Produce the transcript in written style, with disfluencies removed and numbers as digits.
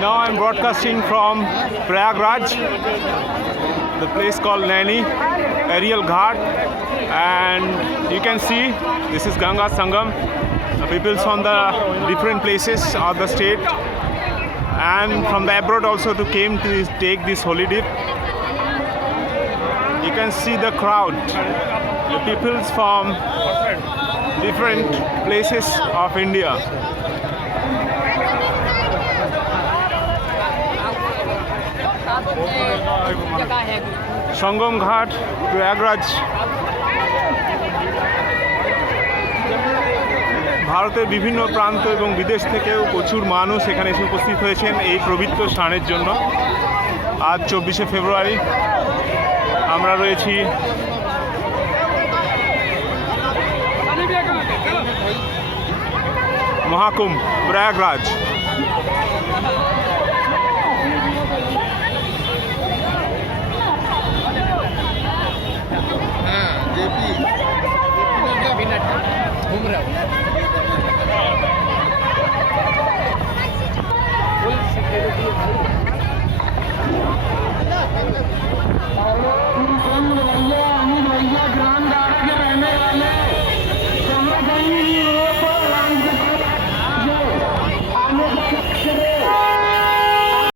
Now I'm broadcasting from Prayagraj, the place called Naini, Aerial Ghat, and you can see this is Ganga Sangam. People from the different places of the state and from the abroad also came to take this holy dip. You can see the crowd, the people from different places of India. সঙ্গম ঘাট, প্রয়াগরাজ, ভারতের বিভিন্ন প্রান্ত এবং বিদেশ থেকেও প্রচুর মানুষ এখানে এসে উপস্থিত হয়েছেন এই পবিত্র স্নানের জন্য। আজ 24শে ফেব্রুয়ারি, আমরা রয়েছি মহাকুম্ভ প্রয়াগরাজ।